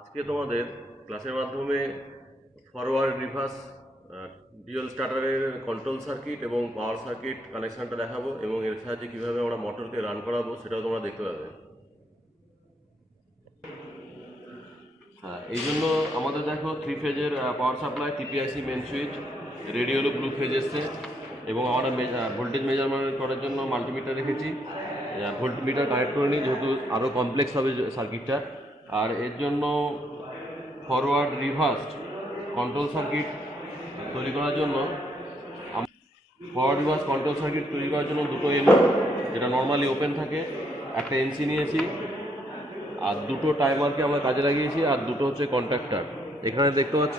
আজকে তোমাদের ক্লাসের মাধ্যমে ফরওয়ার্ড রিভার্স ডিউয়াল স্টার্টারের কন্ট্রোল সার্কিট এবং পাওয়ার সার্কিট কানেকশনটা দেখাবো এবং এর সাহায্যে কীভাবে আমরা মোটরকে রান করাবো সেটাও তোমরা দেখতে পাবে। হ্যাঁ, এই জন্য আমাদের দেখো 3 ফেজের power supply, TPIC main switch, রেডিওলো ব্লু ফেজ এসছে এবং আমরা ভোল্টেজ মেজারমেন্ট করার জন্য মাল্টিমিটার রেখেছি। ভোল্টমিটার কানেক্ট করে নিই যেহেতু আরও কমপ্লেক্স হবে সার্কিটটা। আর এর জন্য ফরওয়ার্ড রিভার্স কন্ট্রোল সার্কিট তৈরি করার জন্য দুটো এলো যেটা নর্মালি ওপেন থাকে, একটা এনসি নিয়েছি, আর দুটো টাইমারকে আমরা কাজে লাগিয়েছি, আর দুটো হচ্ছে কন্ট্যাক্টার। এখানে দেখতে পাচ্ছ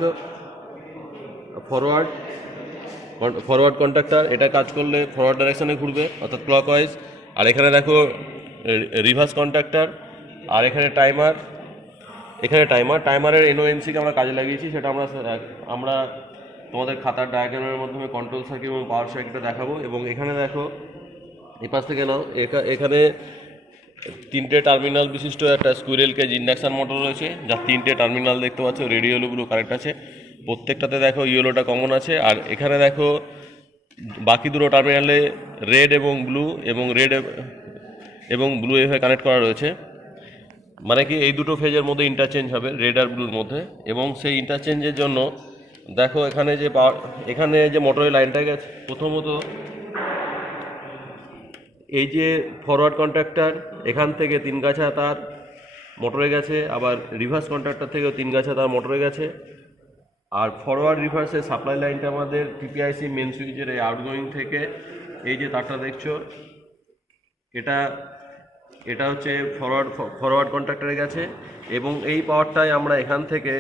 ফরওয়ার্ড কন্ট্যাক্টার, এটা কাজ করলে ফরওয়ার্ড ডাইরেকশনে ঘুরবে অর্থাৎ ক্লকওয়াইজ। আর এখানে দেখো রিভার্স কন্ট্যাক্টার, আর এখানে টাইমারের এনওএনসিকে আমরা কাজে লাগিয়েছি, সেটা আমরা তোমাদের খাতার ডায়াগ্রামের মাধ্যমে কন্ট্রোল সার্কিট এবং পাওয়ার সার্কিটটা দেখাবো। এবং এখানে দেখো এপাশ থেকে নাও, এখানে 3টে টার্মিনাল বিশিষ্ট একটা স্কুইরেল কেজ ইন্ডাকশান মোটর রয়েছে, যার 3টে টার্মিনাল দেখতে পাচ্ছ, রেডিওলো ব্লু কারেক্ট আছে, প্রত্যেকটাতে দেখো ইয়েলোটা কমন আছে। আর এখানে দেখো বাকি দুটো টার্মিনালে রেড এবং ব্লু এভাবে কানেক্ট করা রয়েছে, মানে কি এই দুটো ফেজের মধ্যে ইন্টারচেঞ্জ হবে রেড আর ব্লুর মধ্যে। এবং সেই ইন্টারচেঞ্জের জন্য দেখো এখানে যে মোটরের লাইনটা গেছে, প্রথমত এই যে ফরওয়ার্ড কন্ট্যাক্টার এখান থেকে 3 গাছা তার মোটরে গেছে, আবার রিভার্স কন্ট্যাক্টার থেকেও 3 গাছা তার মোটরে গেছে। আর ফরওয়ার্ড রিভার্সের সাপ্লাই লাইনটা আমাদের টিপিআইসি মেন সুইচের এই আউটগোয়িং থেকে এই যে তারটা দেখছো, এটা হচ্ছে ফরওয়ার্ড কন্ট্যাক্টরে গেছে। এবং এই পাওয়ারটাই আমরা এখান থেকে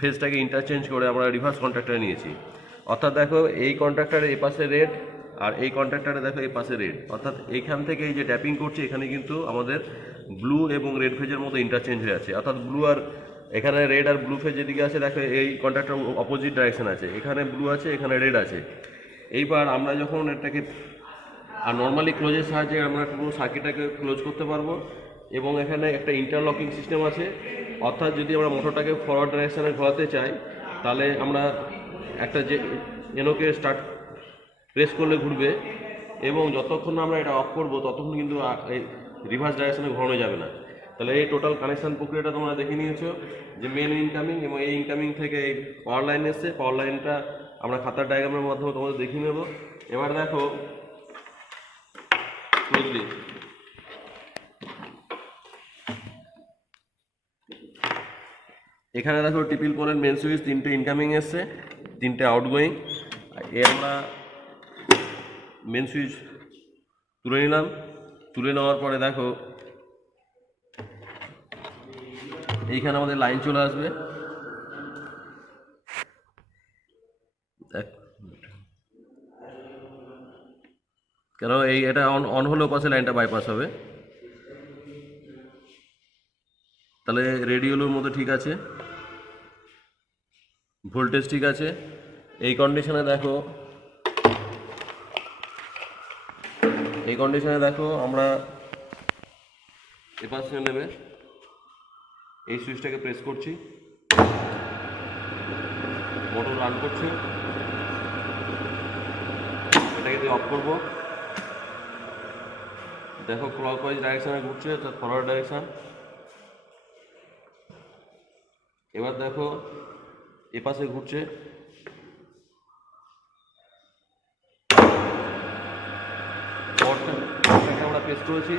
ফেজটাকে ইন্টারচেঞ্জ করে আমরা রিভার্স কন্ট্যাক্টরে নিয়েছি। অর্থাৎ দেখো এই কন্ট্যাক্টরে এই পাশে রেড, আর এই কন্ট্যাক্টরে দেখো এই পাশে রেড, অর্থাৎ এইখান থেকে এই যে ট্যাপিং করছে এখানে কিন্তু আমাদের ব্লু এবং রেড ফেজের মধ্যে ইন্টারচেঞ্জ হয়ে আছে। অর্থাৎ এখানে রেড আর ব্লু ফেজ যেদিকে আছে দেখো এই কন্ট্যাক্টর অপোজিট ডাইরেকশন আছে, এখানে ব্লু আছে এখানে রেড আছে। এইবার আমরা যখন এটাকে আর নর্মালি ক্লোজের সাহায্যে আমরা পুরো সার্কিটটাকে ক্লোজ করতে পারবো। এবং এখানে একটা ইন্টারলকিং সিস্টেম আছে, অর্থাৎ যদি আমরা মোটরটাকে ফরওয়ার্ড ডাইরেকশানে ঘোরাতে চাই তাহলে আমরা একটা যে এনোকে স্টার্ট প্রেস করলে ঘুরবে, এবং যতক্ষণ না আমরা এটা অফ করবো ততক্ষণ কিন্তু এই রিভার্স ডাইরেকশানে ঘোরানো যাবে না। তাহলে এই টোটাল কানেকশান প্রক্রিয়াটা তোমরা দেখে নিয়েছো যে মেন ইনকামিং এবং এই ইনকামিং থেকে এই পাওয়ার লাইন এসছে, পাওয়ার লাইনটা আমরা খাতার ডায়াগ্রামের মাধ্যমে তোমাদের দেখিয়ে নেব। এবার দেখো ক্লোজলি, এখানে দেখো টিপিল পোলের মেন সুইচ 3টে ইনকামিং এসছে, 3টে আউটগোয়িং। আমরা মেন সুইচ তুলে নিলাম, তুলে নেওয়ার পরে দেখো এইখানে আমাদের লাইন চলে আসবে। কেন এটা অন হলেও পাশে লাইনটা বাইপাস হবে, তাহলে রেডিওলোর মধ্যে ঠিক আছে, ভোল্টেজ ঠিক আছে। এই কন্ডিশনে দেখো আমরা এপাশে নেবে এই সুইচটাকে প্রেস করছি, মোটর রান করছে, এটাকে দিয়ে অফ করবো। দেখো ক্লকওয়াইজ ডাইরেকশানে ঘুরছে, অর্থাৎ ফরওয়ার্ড ডাইরেকশান। এবার দেখো এপাশে ঘুরছে, আমরা প্রেস করেছি,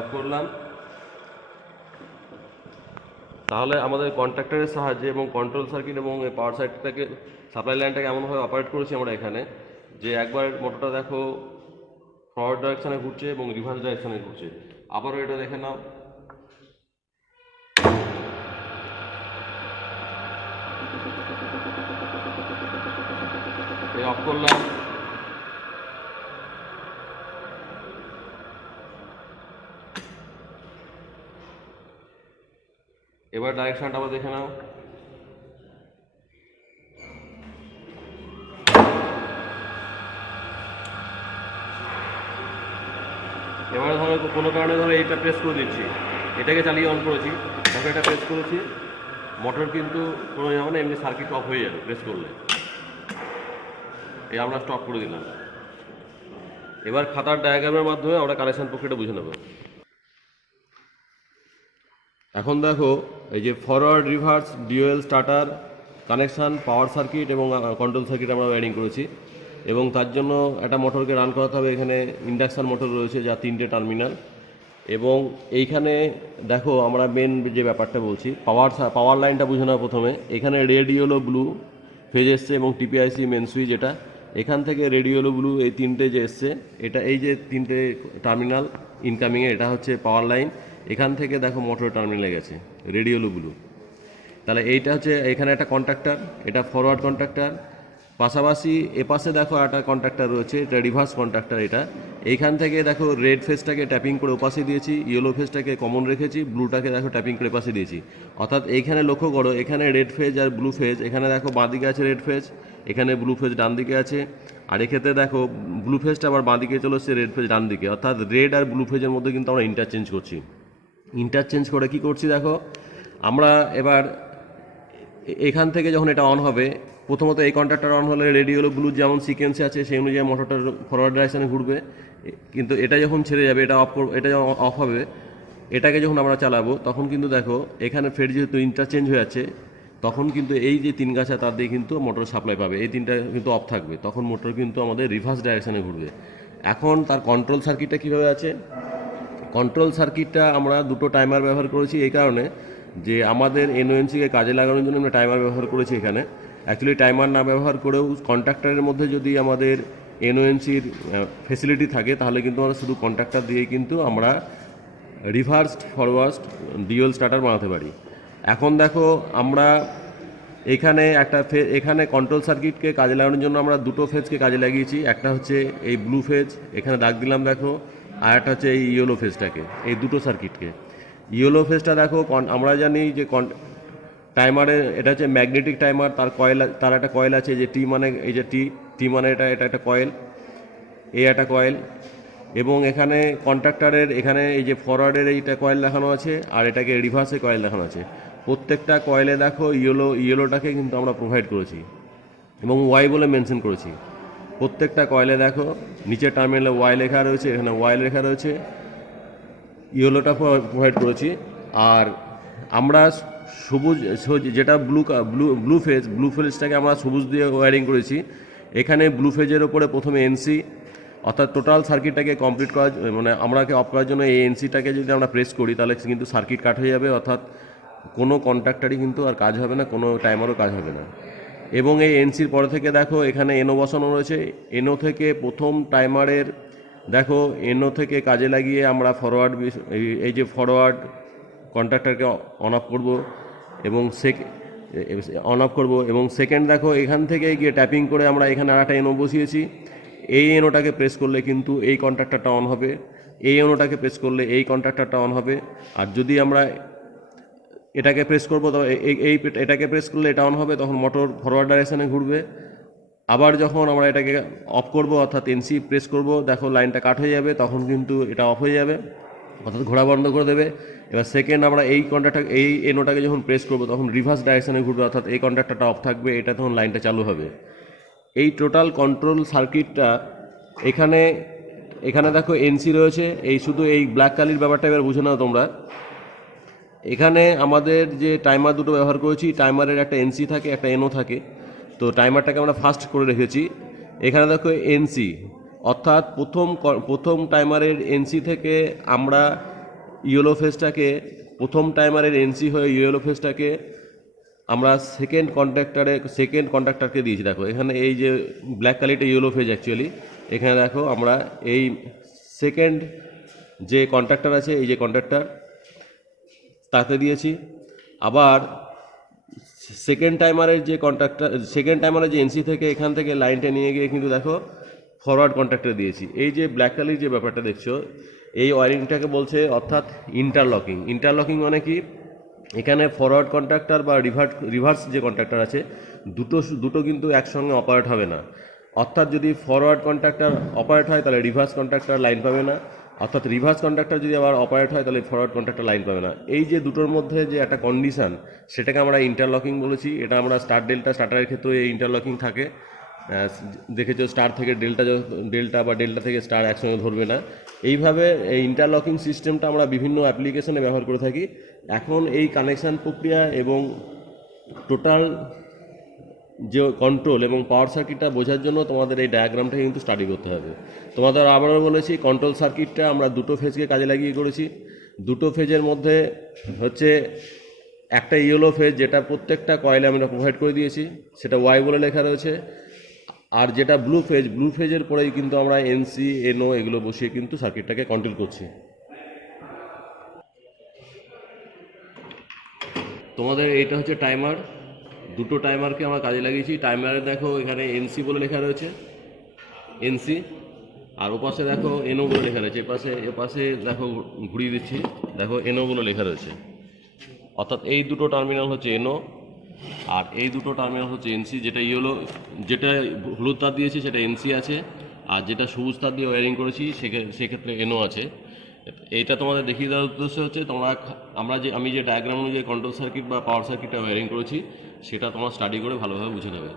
অফ করলাম। তাহলে আমাদের কন্ট্যাক্টরের সাহায্যে এবং কন্ট্রোল সার্কিট এবং এই পাওয়ার সার্কিটটাকে সাপ্লাই লাইনটাকে এমনভাবে অপারেট করেছি আমরা এখানে যে একবার মোটরটা দেখো ফরওয়ার্ড ডাইরেকশানে ঘুরছে এবং রিভার্স ডাইরেকশানে ঘুরছে। আবারও এটা দেখে নাও, অফ করলাম। এবার ডাইরেকশনটা আবার দেখে নাও, এবারে ধরো কোনো কারণে ধরো এইটা প্রেস করে দিচ্ছি, এটাকে চালিয়ে অন করেছি, তারপরে এটা প্রেস করেছি, মোটর কিন্তু কোনো যাবে না, এমনি সার্কিট অফ হয়ে যাবে প্রেস করলে। এই আমরা স্টপ করে দিলাম। এবার খাতার ডায়াগ্রামের মাধ্যমে আমরা কানেকশান প্রক্রিয়াটা বুঝে নেব। এখন দেখো এই যে forward reverse dual starter connection, power circuit এবং কন্ট্রোল সার্কিট আমরা ওয়্যারিং করেছি, এবং তার জন্য একটা মোটরকে রান করাতে হবে। এখানে ইন্ডাকশান মোটর রয়েছে যা 3টে টার্মিনাল, এবং এইখানে দেখো আমরা মেন যে ব্যাপারটা বলছি, পাওয়ার লাইনটা বুঝে নেওয়া প্রথমে। এখানে রেড ইয়েলো ব্লু ফেজ এসছে এবং টিপিআইসি মেন সুইচ, এটা এখান থেকে রেড ইয়েলো ব্লু এই 3টে যে এসছে, এটা এই যে 3টে টার্মিনাল ইনকামিংয়ে, এটা হচ্ছে পাওয়ার লাইন। এখান থেকে দেখো মোটর টার্মিনালে গেছে রেড ইয়েলো ব্লু। তাহলে এইটা হচ্ছে এখানে একটা কন্ট্রাক্টর, এটা ফরওয়ার্ড কন্ট্রাক্টর। পাশাপাশি এপাশে দেখো একটা কন্ট্রাক্টর রয়েছে, এটা রিভার্স কন্ট্রাক্টর। এটা এইখান থেকে দেখো রেড ফেজটাকে ট্যাপিং করে ওপাশে দিয়েছি, ইয়েলো ফেজটাকে কমন রেখেছি, ব্লুটাকে দেখো ট্যাপিং করে পাশে দিয়েছি। অর্থাৎ এইখানে লক্ষ্য করো, এখানে রেড ফেজ আর ব্লু ফেজ, এখানে দেখো বাঁদিকে আছে রেড ফেজ, এখানে ব্লু ফেজ ডান দিকে আছে। আর এক্ষেত্রে দেখো ব্লু ফেজটা আবার বাঁদিকে চলে এসছে, রেড ফেজ ডান দিকে। অর্থাৎ রেড আর ব্লু ফেজের মধ্যে কিন্তু আমরা ইন্টারচেঞ্জ করছি। ইন্টারচেঞ্জ করে কি করছি দেখো, আমরা এবার এখান থেকে যখন এটা অন হবে, প্রথমত এই কন্ট্রাক্টর অন হলে রেড ইয়েলো ব্লু যেমন সিকোয়েন্সে আছে সেই অনুযায়ী মোটরটার ফরওয়ার্ড ডাইরেকশানে ঘুরবে। কিন্তু এটা যখন ছেড়ে যাবে, এটা এটা যখন অফ হবে, এটাকে যখন আমরা চালাবো, তখন কিন্তু দেখো এখানে ফের যেহেতু ইন্টারচেঞ্জ হয়ে যাচ্ছে, তখন কিন্তু এই যে 3 গাছা তার দিয়ে কিন্তু মোটর সাপ্লাই পাবে, এই 3টা কিন্তু অফ থাকবে, তখন মোটর কিন্তু আমাদের রিভার্স ডাইরেকশানে ঘুরবে। এখন তার কন্ট্রোল সার্কিটটা কীভাবে আছে, কন্ট্রোল সার্কিটটা আমরা দুটো টাইমার ব্যবহার করেছি এই কারণে যে আমাদের এনওএনসিকে কাজে লাগানোর জন্য আমরা টাইমার ব্যবহার করেছি এখানে। অ্যাকচুয়ালি টাইমার না ব্যবহার করেও কন্ট্রাক্টরের মধ্যে যদি আমাদের এনওএনসির ফেসিলিটি থাকে, তাহলে কিন্তু আমরা শুধু কন্ট্রাক্টর দিয়েই কিন্তু আমরা রিভার্সড ফরওয়ার্ড ডিউয়েল স্টার্টার বানাতে পারি। এখন দেখো আমরা এখানে এখানে কন্ট্রোল সার্কিটকে কাজে লাগানোর জন্য আমরা দুটো ফেজকে কাজে লাগিয়েছি। একটা হচ্ছে এই ব্লু ফেজ, এখানে দাগ দিলাম দেখো, আর একটা হচ্ছে এই ইয়েলো ফেজটাকে, এই দুটো সার্কিটকে। ইয়েলো ফেজটা দেখো, আমরা জানি যে টাইমারে এটা হচ্ছে ম্যাগনেটিক টাইমার, তার একটা কয়েল আছে, যে টি মানে এই যে টি মানে এটা একটা কয়েল, এই একটা কয়েল, এবং এখানে কন্ট্রাক্টরের এখানে এই যে ফরওয়ার্ডের এইটা কয়েল দেখানো আছে, আর এটাকে রিভার্সে কয়েল দেখানো আছে। প্রত্যেকটা কয়েলে দেখো ইয়েলোটাকে কিন্তু আমরা প্রোভাইড করেছি এবং ওয়াই বলে মেনশন করেছি। প্রত্যেকটা কয়েলে দেখো নিচের টার্মিনালে ওয়াই লেখা রয়েছে, এখানে ওয়াই লেখা রয়েছে, ইয়েলোটা প্রোভাইড করেছি। আর আমরা সবুজ যেটা ব্লু ফেজটাকে আমরা সবুজ দিয়ে ওয়্যারিং করেছি। এখানে ব্লু ফেজের ওপরে প্রথমে এনসি, অর্থাৎ টোটাল সার্কিটটাকে কমপ্লিট করার মানে আমরাকে অফ করার জন্য এই এনসিটাকে যদি আমরা প্রেস করি, তাহলে কিন্তু সার্কিট কাট হয়ে যাবে, অর্থাৎ কোনো কন্ট্রাক্টরই কিন্তু আর কাজ হবে না, কোনো টাইমারও কাজ হবে না। এবং এই এনসির পরে থেকে দেখো এখানে এনও বসানো রয়েছে, এনও থেকে প্রথম টাইমারের দেখো এনও থেকে কাজে লাগিয়ে আমরা এই যে ফরওয়ার্ড কন্ট্রাক্টরকে অন অফ করবো এবং সেকেন্ড দেখো এখান থেকে গিয়ে ট্যাপিং করে আমরা এখানে আর একটা এনও বসিয়েছি। এই এনওটাকে প্রেস করলে কিন্তু এই কন্ট্রাক্টরটা অন হবে, এই এনওটাকে প্রেস করলে এই কন্ট্রাক্টরটা অন হবে। আর যদি আমরা এটাকে প্রেস করবো, এটাকে প্রেস করলে এটা অন হবে, তখন মোটর ফরওয়ার্ড ডাইরেকশানে ঘুরবে। আবার যখন আমরা এটাকে অফ করব, অর্থাৎ এনসি প্রেস করব, দেখো লাইনটা কাট হয়ে যাবে, তখন কিন্তু এটা অফ হয়ে যাবে, অর্থাৎ ঘোরা বন্ধ করে দেবে। এবার সেকেন্ড আমরা এই এনোটাকে যখন প্রেস করব, তখন রিভার্স ডাইরেকশানে ঘুরবে, অর্থাৎ এই কন্ট্রাক্টরটা অফ থাকবে, এটা তখন লাইনটা চালু হবে। এই টোটাল কন্ট্রোল সার্কিটটা এখানে দেখো এনসি রয়েছে, এই শুধু এই ব্ল্যাক কালির ব্যাপারটা এবার বুঝে নাও তোমরা। এখানে আমাদের যে টাইমার দুটো ব্যবহার করেছি, টাইমারের একটা এনসি থাকে, একটা এনও থাকে। তো টাইমারটাকে আমরা ফার্স্ট করে রেখেছি। এখানে দেখো এনসি, অর্থাৎ প্রথম টাইমারের এনসি থেকে আমরা ইয়েলো ফেজটাকে, প্রথম টাইমারের এনসি হয়ে ইয়েলো ফেজটাকে আমরা সেকেন্ড কন্ট্রাক্টরকে দিয়েছি। দেখো এখানে এই যে ব্ল্যাক কালিটা ইয়েলো ফেজ অ্যাকচুয়ালি, এখানে দেখো আমরা এই সেকেন্ড যে কন্ট্রাক্টর আছে, এই যে কন্ট্রাক্টর তাতে দিয়েছি। আবার সেকেন্ড টাইমারের যে এনসি থেকে এখান থেকে লাইনটা নিয়ে গিয়ে কিন্তু দেখো ফরওয়ার্ড কন্ট্রাক্টরে দিয়েছি। এই যে ব্ল্যাক কালির যে ব্যাপারটা দেখছো, এই ওয়ারিংটাকে বলছে অর্থাৎ ইন্টারলকিং মানে কি, এখানে ফরওয়ার্ড কন্ট্রাক্টর বা রিভার্স যে কন্ট্রাক্টর আছে, দুটো কিন্তু একসঙ্গে অপারেট হবে না। অর্থাৎ যদি ফরওয়ার্ড কন্ট্রাক্টর অপারেট হয়, তাহলে রিভার্স কন্ট্রাক্টর লাইন পাবে না, অর্থাৎ রিভার্স কন্ট্যাক্টর যদি আবার অপারেট হয় তাহলে ফরওয়ার্ড কন্ট্যাক্টর লাইন পাবে না। এই যে দুটোর মধ্যে যে একটা কন্ডিশন, সেটাকে আমরা ইন্টারলকিং বলেছি। এটা আমরা স্টার্টারের ক্ষেত্রে এই ইন্টারলকিং থাকে। দেখেছো স্টার থেকে ডেল্টা বা ডেল্টা থেকে স্টার একসঙ্গে ধরবে না। এইভাবে এই ইন্টারলকিং সিস্টেমটা আমরা বিভিন্ন অ্যাপ্লিকেশনে ব্যবহার করে থাকি। এখন এই কানেকশান প্রক্রিয়া এবং টোটাল যে কন্ট্রোল এবং পাওয়ার সার্কিটটা বোঝার জন্য তোমাদের এই ডায়াগ্রামটা কিন্তু স্টাডি করতে হবে। তোমাদের আবারও বলেছি, কন্ট্রোল সার্কিটটা আমরা দুটো ফেজকে কাজে লাগিয়ে করেছি। দুটো ফেজের মধ্যে হচ্ছে একটা ইয়েলো ফেজ, যেটা প্রত্যেকটা কয়েলে আমরা প্রোভাইড করে দিয়েছি, সেটা ওয়াই বলে লেখা রয়েছে। আর যেটা ব্লু ফেজের পরেই কিন্তু আমরা এনসি এনও এগুলো বসিয়ে কিন্তু সার্কিটটাকে কন্ট্রোল করছি। তোমাদের এটা হচ্ছে টাইমার। দুটো টাইমারকে আমরা কাজে লাগিয়েছি। টাইমারে দেখো এখানে এনসি বলে লেখা রয়েছে, এনসি। আর ওপাশে দেখো এনও বলে লেখা রয়েছে। এপাশে দেখো ঘুরিয়ে দিচ্ছি, দেখো এনও বলে লেখা রয়েছে। অর্থাৎ এই দুটো টার্মিনাল হচ্ছে এনও, আর এই দুটো টার্মিনাল হচ্ছে এনসি। যেটা হলুদ তার দিয়েছি সেটা এনসি আছে, আর যেটা সবুজ তার দিয়ে ওয়ারিং করেছি সেক্ষেত্রে এনও আছে। এইটা তোমাদের দেখিয়ে দেওয়ার উদ্দেশ্য হচ্ছে আমি যে ডায়াগ্রাম অনুযায়ী কন্ট্রোল সার্কিট বা পাওয়ার সার্কিটটা ওয়ারিং করেছি, সেটা তোমরা স্টাডি করে ভালোভাবে বুঝে নেবে।